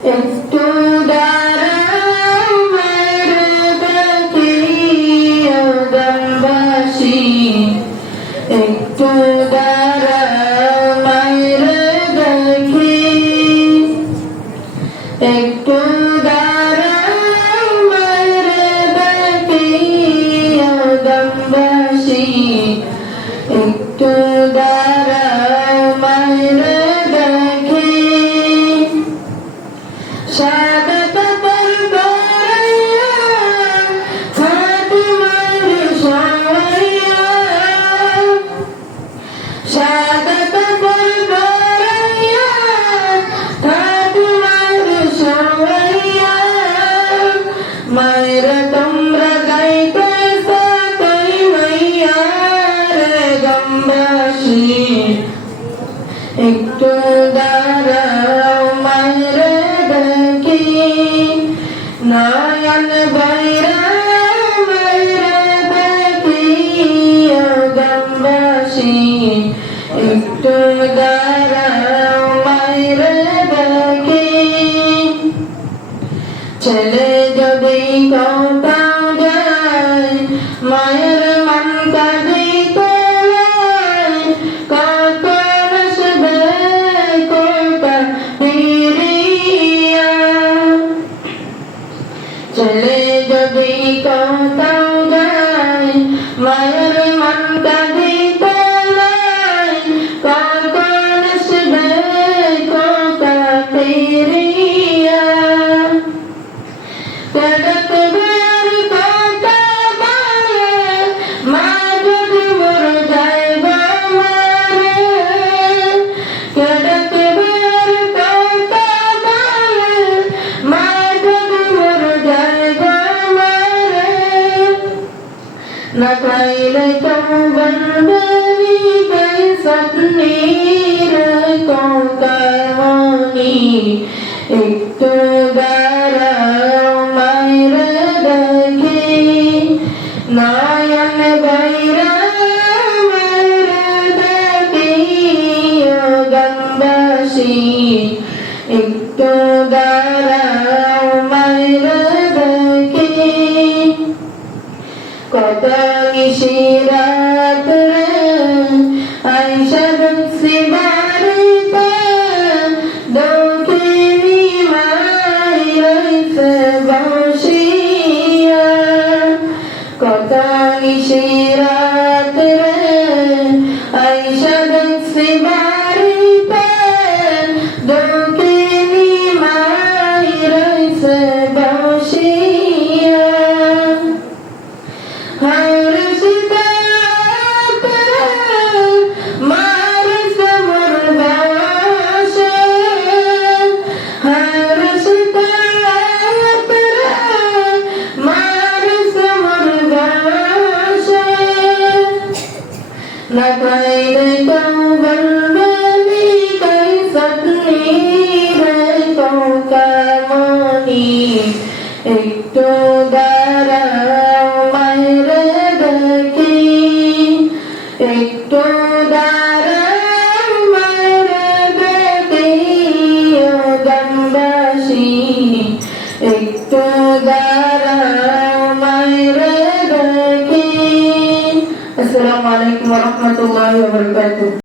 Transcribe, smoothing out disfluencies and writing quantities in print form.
একটু দাঁড়াও মায়ের দেখিও গ্রামবাসী, একটু দাঁড়াও মায়ের দেখি, একটু দাঁড়াও মায়ের দেখিও গ্রামবাসী, একটু দাঁড়াও মায়ের দেখি। স্বাগত পরবরাইয়া ফাতিমার সওয়াইয়া, স্বাগত পরবরাইয়া ফাতিমার সওয়াইয়া। মায়ের তোমরা গাইতেছ কই মাইয়া রে গ্রামবাসী, একটু দাঁড়াও মায়ের দেখি। নয়ন বৈরা মায়ের দেখি ও গ্রামবাসী, একটু দাঁড়াও মায়ের দেখি। ছেলে যদি কোথাও যায় মায়ের মন কাঁদিতে হয়, কখন আসবে কোথা ফিরিয়া। ছেলে যদি কোথাও যায় মায়ের মন কাঁদিতে হয়, কখন আসবে কোথা ফিরিয়া। না খাইলে তো বন্ধনি কই সতনীর কঙ্কামনি, একটু দাঁড়াও মায়ের দেখি। নয়ন বৈরা মায়ের দেখি ও গ্রামবাসী, একটু দাঁড়াও মায়ের দেখি। কত নিশিরাত রে আইসা দেখছি বাড়িতে, দক্ষিণী মাই রইছে বসিয়া। কত নিশিরাত রে আইসা দেখছি বাড়িতে, দক্ষিণী মাই রইছে বসিয়া। না খাইলে তো বন্ধনি কই সতনীর কঙ্কামনি, একটু দাঁড়াও মায়ের দেখি। একটু দাঁড়াও মায়ের দেখি ও গ্রামবাসী, একটু দাঁড়াও মায়ের দেখি। আসসালামু আলাইকুম ওয়া রাহমাতুল্লাহি ওয়া বারাকাতুহু।